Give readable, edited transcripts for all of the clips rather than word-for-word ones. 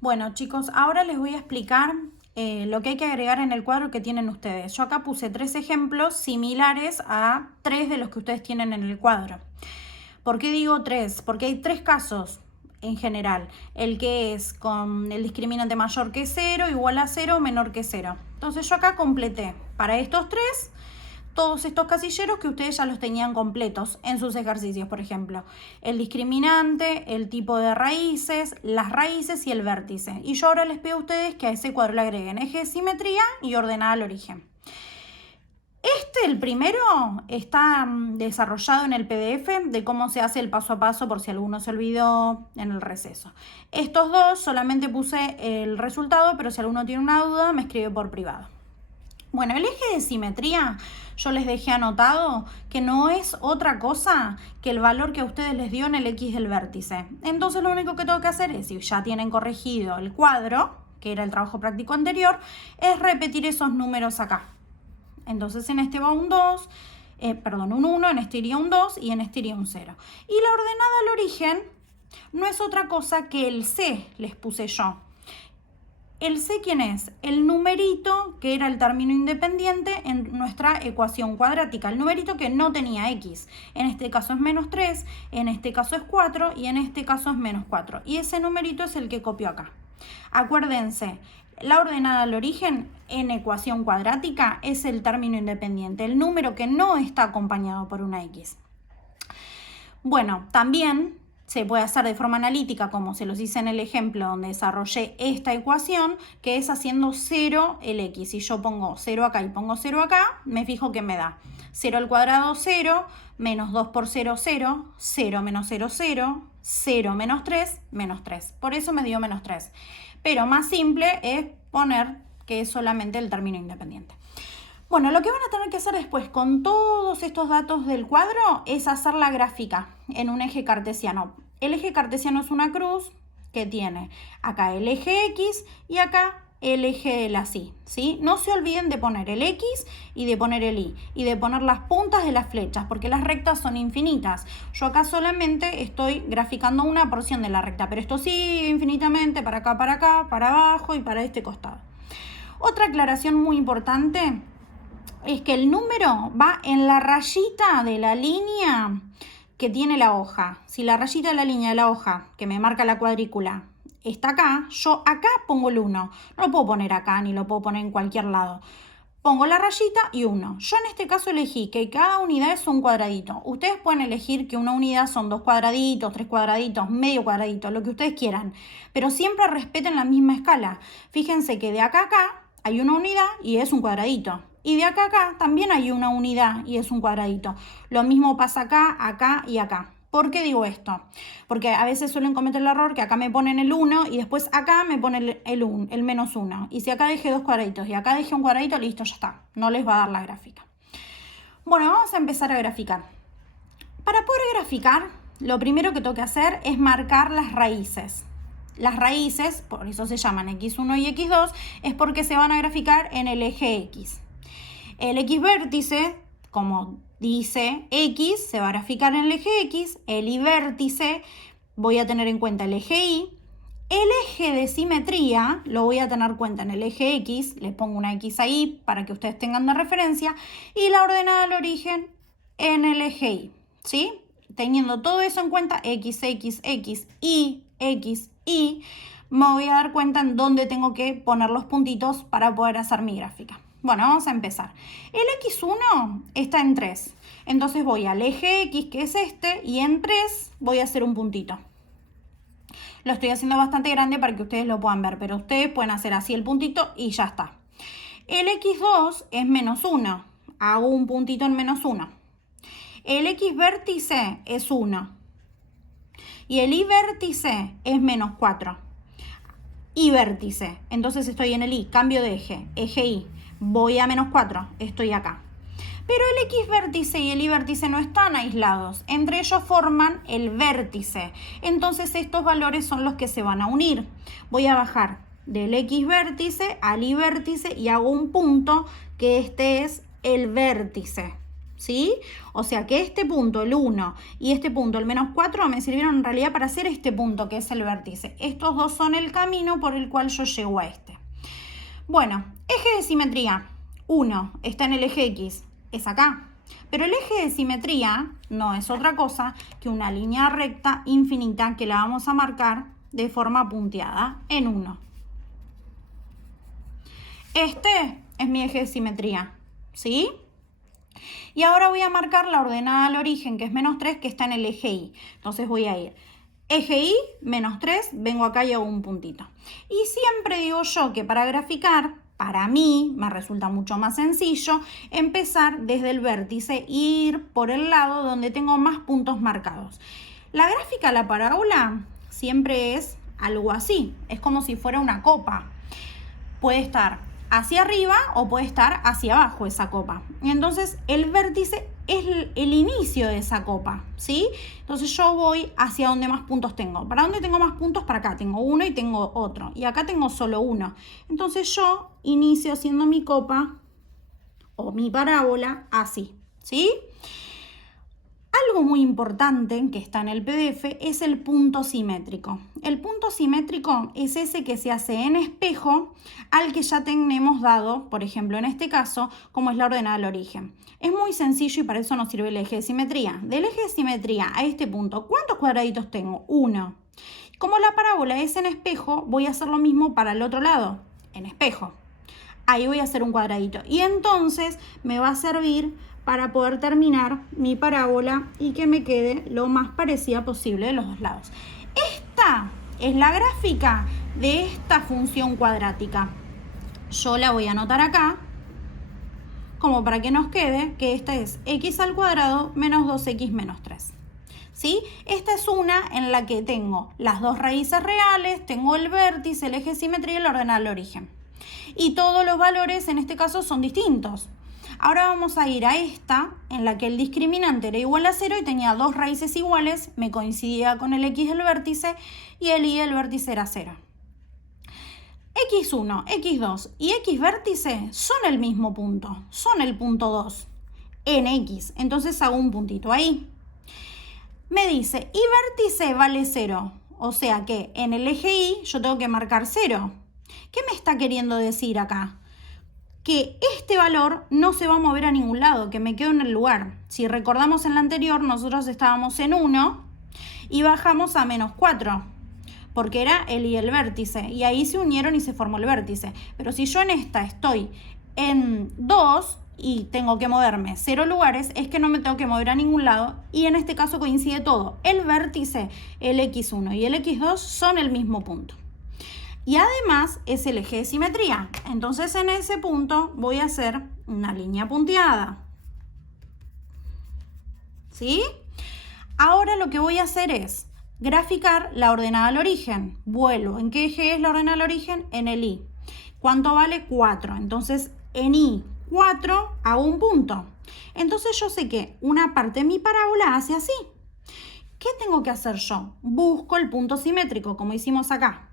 Bueno, chicos, ahora les voy a explicar lo que hay que agregar en el cuadro que tienen ustedes. Yo acá puse 3 ejemplos similares a 3 de los que ustedes tienen en el cuadro. ¿Por qué digo 3? Porque hay 3 casos en general. El que es con el discriminante mayor que 0, igual a 0, menor que 0. Entonces yo acá completé para estos 3 todos estos casilleros que ustedes ya los tenían completos en sus ejercicios, por ejemplo. El discriminante, el tipo de raíces, las raíces y el vértice. Y yo ahora les pido a ustedes que a ese cuadro le agreguen eje de simetría y ordenada al origen. El primero, está desarrollado en el PDF de cómo se hace el paso a paso por si alguno se olvidó en el receso. Estos dos solamente puse el resultado, pero si alguno tiene una duda me escribe por privado. Bueno, el eje de simetría yo les dejé anotado que no es otra cosa que el valor que a ustedes les dio en el X del vértice. Entonces lo único que tengo que hacer es, si ya tienen corregido el cuadro, que era el trabajo práctico anterior, es repetir esos números acá. Entonces en este va un 2, un 1, en este iría un 2 y en este iría un 0. Y la ordenada al origen no es otra cosa que el C, les puse yo. ¿El C quién es? El numerito que era el término independiente en nuestra ecuación cuadrática. El numerito que no tenía X. En este caso es menos 3, en este caso es 4 y en este caso es menos 4. Y ese numerito es el que copio acá. Acuérdense, la ordenada al origen en ecuación cuadrática es el término independiente, el número que no está acompañado por una X. Bueno, también se puede hacer de forma analítica, como se los hice en el ejemplo donde desarrollé esta ecuación, que es haciendo 0 el X. Si yo pongo 0 acá y pongo 0 acá, me fijo que me da 0 al cuadrado 0, menos 2 por 0, 0, 0 menos 0, 0, 0 menos 3, menos 3. Por eso me dio menos 3. Pero más simple es poner que es solamente el término independiente. Bueno, lo que van a tener que hacer después con todos estos datos del cuadro es hacer la gráfica en un eje cartesiano. El eje cartesiano es una cruz que tiene acá el eje X y acá el eje de la Y, ¿sí? No se olviden de poner el X y de poner el Y y de poner las puntas de las flechas porque las rectas son infinitas. Yo acá solamente estoy graficando una porción de la recta, pero esto sigue infinitamente para acá, para abajo y para este costado. Otra aclaración muy importante es que el número va en la rayita de la línea que tiene la hoja. Si la rayita de la línea de la hoja que me marca la cuadrícula está acá, yo acá pongo el 1. No lo puedo poner acá ni lo puedo poner en cualquier lado. Pongo la rayita y 1. Yo en este caso elegí que cada unidad es un cuadradito. Ustedes pueden elegir que una unidad son 2 cuadraditos, 3 cuadraditos, medio cuadradito, lo que ustedes quieran. Pero siempre respeten la misma escala. Fíjense que de acá a acá hay una unidad y es un cuadradito. Y de acá a acá también hay una unidad y es un cuadradito. Lo mismo pasa acá, acá y acá. ¿Por qué digo esto? Porque a veces suelen cometer el error que acá me ponen el 1 y después acá me ponen el menos 1. Y si acá dejé 2 cuadraditos y acá dejé un cuadradito, listo, ya está. No les va a dar la gráfica. Bueno, vamos a empezar a graficar. Para poder graficar, lo primero que tengo que hacer es marcar las raíces. Las raíces, por eso se llaman x1 y x2, es porque se van a graficar en el eje X. El X vértice, como dice X, se va a graficar en el eje X. El Y vértice, voy a tener en cuenta el eje Y. El eje de simetría lo voy a tener en cuenta en el eje X. Les pongo una X ahí para que ustedes tengan de referencia. Y la ordenada al origen en el eje Y, ¿sí? Teniendo todo eso en cuenta, X, X, X, Y, X, Y, me voy a dar cuenta en dónde tengo que poner los puntitos para poder hacer mi gráfica. Bueno, vamos a empezar. El X1 está en 3. Entonces voy al eje X, que es este, y en 3 voy a hacer un puntito. Lo estoy haciendo bastante grande para que ustedes lo puedan ver, pero ustedes pueden hacer así el puntito y ya está. El X2 es menos 1. Hago un puntito en menos 1. El X vértice es 1. Y el Y vértice es menos 4. Y vértice. Entonces estoy en el Y, cambio de eje, eje Y. Voy a menos 4, estoy acá. Pero el X vértice y el Y vértice no están aislados. Entre ellos forman el vértice. Entonces estos valores son los que se van a unir. Voy a bajar del X vértice al Y vértice y hago un punto que este es el vértice. ¿sí? O sea que este punto, el 1, y este punto, el menos 4, me sirvieron en realidad para hacer este punto que es el vértice. Estos dos son el camino por el cual yo llego a este. Bueno, eje de simetría. 1 está en el eje X, es acá. Pero el eje de simetría no es otra cosa que una línea recta infinita que la vamos a marcar de forma punteada en 1. Este es mi eje de simetría, ¿sí? Y ahora voy a marcar la ordenada al origen, que es menos 3, que está en el eje Y. Entonces voy a ir eje Y, menos 3, vengo acá y hago un puntito. Y siempre digo yo que para graficar, para mí, me resulta mucho más sencillo empezar desde el vértice e ir por el lado donde tengo más puntos marcados. La gráfica, la parábola, siempre es algo así. Es como si fuera una copa. Puede estar hacia arriba o puede estar hacia abajo esa copa. Entonces el vértice es el inicio de esa copa, ¿sí? Entonces yo voy hacia donde más puntos tengo. ¿Para dónde tengo más puntos? Para acá tengo uno y tengo otro. Y acá tengo solo uno. Entonces yo inicio haciendo mi copa o mi parábola así, ¿sí? Algo muy importante que está en el PDF es el punto simétrico. El punto simétrico es ese que se hace en espejo al que ya tenemos dado, por ejemplo, en este caso, como es la ordenada al origen. Es muy sencillo y para eso nos sirve el eje de simetría. Del eje de simetría a este punto, ¿cuántos cuadraditos tengo? 1. Como la parábola es en espejo, voy a hacer lo mismo para el otro lado, en espejo. Ahí voy a hacer un cuadradito. Y entonces me va a servir para poder terminar mi parábola y que me quede lo más parecida posible de los dos lados. Esta es la gráfica de esta función cuadrática. Yo la voy a anotar acá, como para que nos quede que esta es x al cuadrado menos 2x menos 3. ¿Sí? Esta es una en la que tengo las dos raíces reales, tengo el vértice, el eje de simetría y la ordenada al origen. Y todos los valores en este caso son distintos. Ahora vamos a ir a esta, en la que el discriminante era igual a 0 y tenía dos raíces iguales, me coincidía con el x del vértice y el y del vértice era 0. x1, x2 y x vértice son el mismo punto, son el punto 2 en x, entonces hago un puntito ahí. Me dice, y vértice vale 0, o sea que en el eje Y yo tengo que marcar 0. ¿Qué me está queriendo decir acá? Que este valor no se va a mover a ningún lado, que me quedo en el lugar. Si recordamos en la anterior, nosotros estábamos en 1 y bajamos a menos 4, porque era el y el vértice, y ahí se unieron y se formó el vértice. Pero si yo en esta estoy en 2 y tengo que moverme 0 lugares, es que no me tengo que mover a ningún lado, y en este caso coincide todo. El vértice, el x1 y el x2 son el mismo punto. Y además es el eje de simetría. Entonces en ese punto voy a hacer una línea punteada. ¿Sí? Ahora lo que voy a hacer es graficar la ordenada al origen. Vuelvo. ¿En qué eje es la ordenada al origen? En el Y. ¿Cuánto vale? 4. Entonces en Y, 4 hago un punto. Entonces yo sé que una parte de mi parábola hace así. ¿Qué tengo que hacer yo? Busco el punto simétrico, como hicimos acá.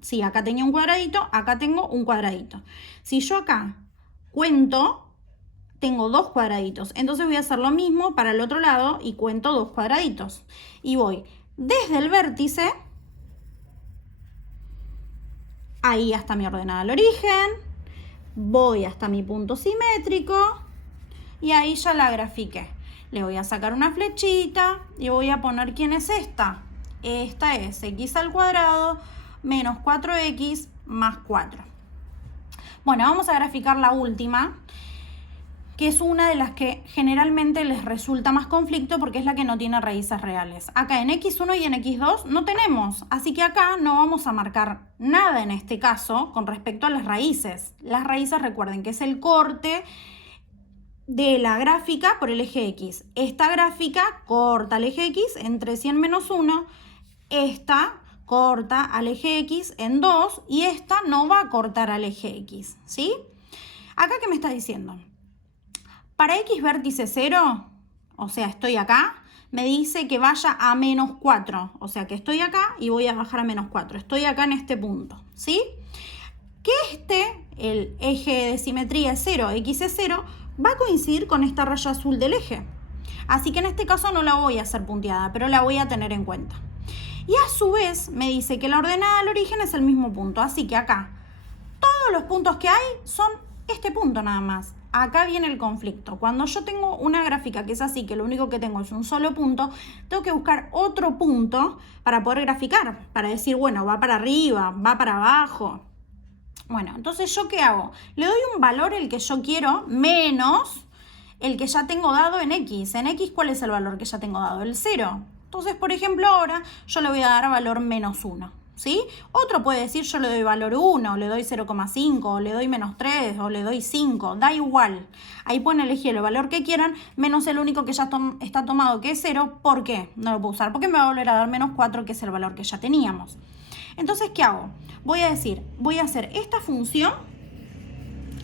Si acá tenía un cuadradito, acá tengo un cuadradito. Si yo acá cuento, tengo dos cuadraditos. Entonces voy a hacer lo mismo para el otro lado y cuento dos cuadraditos. Y voy desde el vértice, ahí hasta mi ordenada al origen, voy hasta mi punto simétrico y ahí ya la grafiqué. Le voy a sacar una flechita y voy a poner ¿quién es esta? Esta es x al cuadrado menos 4x más 4. Bueno, vamos a graficar la última, que es una de las que generalmente les resulta más conflicto porque es la que no tiene raíces reales. Acá en x1 y en x2 no tenemos, así que acá no vamos a marcar nada en este caso con respecto a las raíces. Las raíces, recuerden que es el corte de la gráfica por el eje X. Esta gráfica corta el eje X entre 100 menos 1, esta corta al eje X en 2 y esta no va a cortar al eje X, ¿sí? Acá, ¿qué me está diciendo? Para X vértice 0, o sea, estoy acá, me dice que vaya a menos 4, o sea, que estoy acá y voy a bajar a menos 4. Estoy acá en este punto, ¿sí? Que el eje de simetría es 0, X es 0, va a coincidir con esta raya azul del eje. Así que en este caso no la voy a hacer punteada, pero la voy a tener en cuenta. Y a su vez me dice que la ordenada al origen es el mismo punto. Así que acá todos los puntos que hay son este punto nada más. Acá viene el conflicto. Cuando yo tengo una gráfica que es así, que lo único que tengo es un solo punto, tengo que buscar otro punto para poder graficar, para decir, bueno, va para arriba, va para abajo. Bueno, entonces, ¿yo qué hago? Le doy un valor, el que yo quiero, menos el que ya tengo dado en X. En X, ¿cuál es el valor que ya tengo dado? El 0. Entonces, por ejemplo, ahora yo le voy a dar valor menos 1. ¿Sí? Otro puede decir yo le doy valor 1, o le doy 0,5, o le doy menos 3, o le doy 5, da igual. Ahí pueden elegir el valor que quieran, menos el único que ya está tomado, que es 0. ¿Por qué? No lo puedo usar, porque me va a volver a dar menos 4, que es el valor que ya teníamos. Entonces, ¿qué hago? Voy a hacer esta función,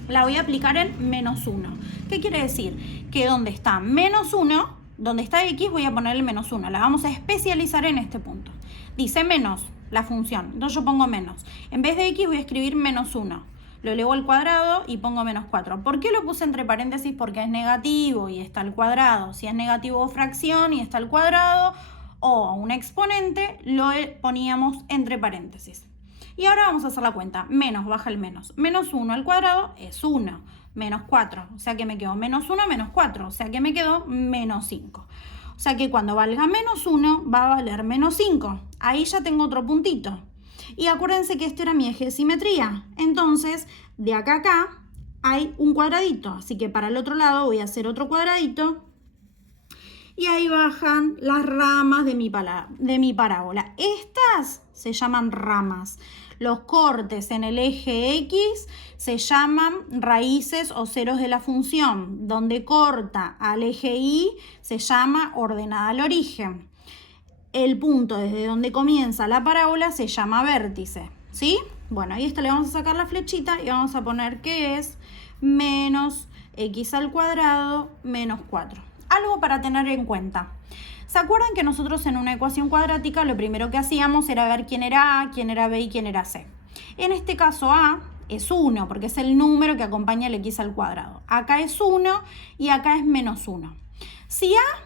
la voy a aplicar en menos 1. ¿Qué quiere decir? Que donde está menos 1, donde está X, voy a ponerle menos 1. La vamos a especializar en este punto. Dice menos la función, entonces yo pongo menos. En vez de X voy a escribir menos 1. Lo elevo al cuadrado y pongo menos 4. ¿Por qué lo puse entre paréntesis? Porque es negativo y está al cuadrado. Si es negativo fracción y está al cuadrado o un exponente, lo poníamos entre paréntesis. Y ahora vamos a hacer la cuenta. Menos, baja el menos. Menos 1 al cuadrado es 1. Menos 4, o sea que me quedo menos 1 menos 4, o sea que me quedo menos 5. O sea que cuando valga menos 1 va a valer menos 5. Ahí ya tengo otro puntito. Y acuérdense que este era mi eje de simetría. Entonces, de acá a acá hay un cuadradito. Así que para el otro lado voy a hacer otro cuadradito. Y ahí bajan las ramas de mi parábola. Estas se llaman ramas. Los cortes en el eje X se llaman raíces o ceros de la función. Donde corta al eje Y se llama ordenada al origen. El punto desde donde comienza la parábola se llama vértice. ¿Sí? Bueno, ahí le vamos a sacar la flechita y vamos a poner que es menos X al cuadrado menos 4. Algo para tener en cuenta. ¿Se acuerdan que nosotros en una ecuación cuadrática lo primero que hacíamos era ver quién era A, quién era B y quién era C? En este caso A es 1 porque es el número que acompaña el X al cuadrado. Acá es 1 y acá es menos 1. Si A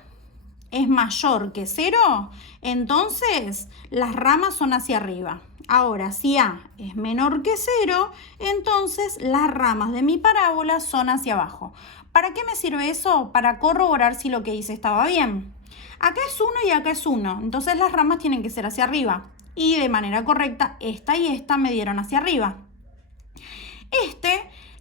es mayor que 0, entonces las ramas son hacia arriba. Ahora, si A es menor que 0, entonces las ramas de mi parábola son hacia abajo. ¿Para qué me sirve eso? Para corroborar si lo que hice estaba bien. Acá es 1 y acá es 1, entonces las ramas tienen que ser hacia arriba. Y de manera correcta, esta y esta me dieron hacia arriba.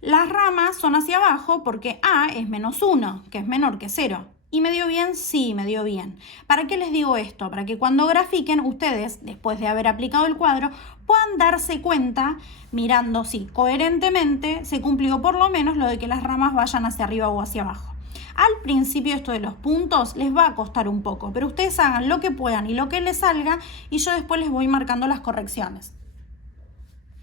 Las ramas son hacia abajo porque A es menos 1, que es menor que 0. ¿Y me dio bien? Sí, me dio bien. ¿Para qué les digo esto? Para que cuando grafiquen ustedes, después de haber aplicado el cuadro, puedan darse cuenta, mirando si coherentemente se cumplió por lo menos lo de que las ramas vayan hacia arriba o hacia abajo. Al principio esto de los puntos les va a costar un poco, pero ustedes hagan lo que puedan y lo que les salga y yo después les voy marcando las correcciones.